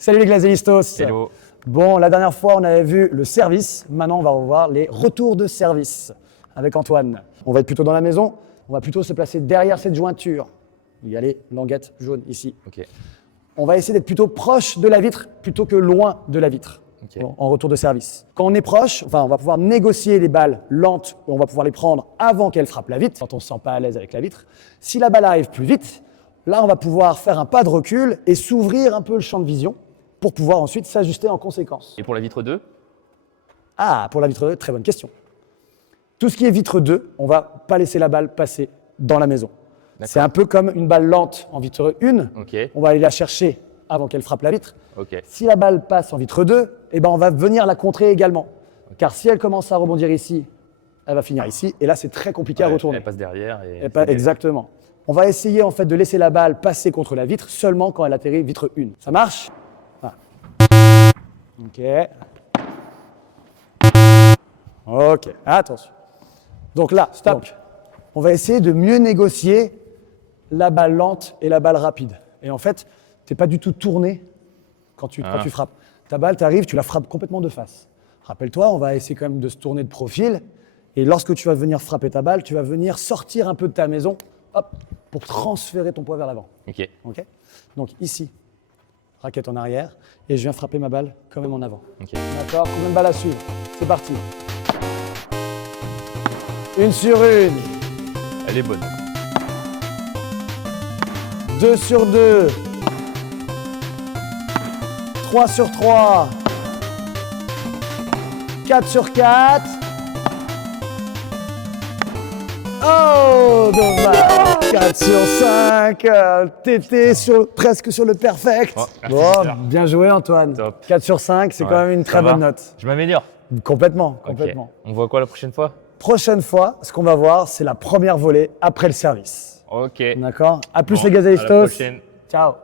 Salut les glaséistos. Hello. Bon, la dernière fois, on avait vu le service. Maintenant, on va revoir les retours de service avec Antoine. On va être plutôt dans la maison. On va plutôt se placer derrière cette jointure. Il y a les languettes jaunes ici. Ok. On va essayer d'être plutôt proche de la vitre plutôt que loin de la vitre. Ok. Bon, en retour de service. Quand on est proche, on va pouvoir négocier les balles lentes, on va pouvoir les prendre avant qu'elles frappent la vitre, quand on ne se sent pas à l'aise avec la vitre. Si la balle arrive plus vite, là on va pouvoir faire un pas de recul et s'ouvrir un peu le champ de vision pour pouvoir ensuite s'ajuster en conséquence. Et pour la vitre 2? Ah, pour la vitre 2, très bonne question. Tout ce qui est vitre 2, on ne va pas laisser la balle passer dans la maison. C'est un peu comme une balle lente en vitre 1, Ok. on va aller la chercher avant qu'elle frappe la vitre. Ok. Si la balle passe en vitre 2, eh ben on va venir la contrer également. Car si elle commence à rebondir ici, elle va finir ici. Et là, c'est très compliqué à retourner. Elle passe derrière. Exactement. On va essayer en fait de laisser la balle passer contre la vitre seulement quand elle atterrit vitre 1. Ça marche? Ah. Ok. Ok. Attention. Donc là, stop. Donc, on va essayer de mieux négocier la balle lente et la balle rapide. Et en fait, tu n'es pas du tout tourné quand tu frappes. Ta balle, tu arrives, tu la frappes complètement de face. Rappelle-toi, on va essayer quand même de se tourner de profil. Et lorsque tu vas venir frapper ta balle, tu vas venir sortir un peu de ta maison, hop, pour transférer ton poids vers l'avant. Ok. Ok. Donc ici, raquette en arrière, et je viens frapper ma balle quand même en avant. Ok. D'accord? Combien de balles à suivre? C'est parti. Une sur une. Elle est bonne. 2 sur 2. 3 sur 3. 4 sur 4. Oh, dommage. 4 sur 5. T'étais presque sur le perfect. Oh, merci, Bon, super. bien joué Antoine. Top. 4 sur 5, c'est Ouais, quand même une ça très va. bonne note. Je m'améliore. Complètement, Ok. complètement. On voit quoi la prochaine fois? Prochaine fois, ce qu'on va voir, c'est la première volée après le service. Ok. D'accord? À plus Bon, les à la gazelistos. prochaine. Ciao.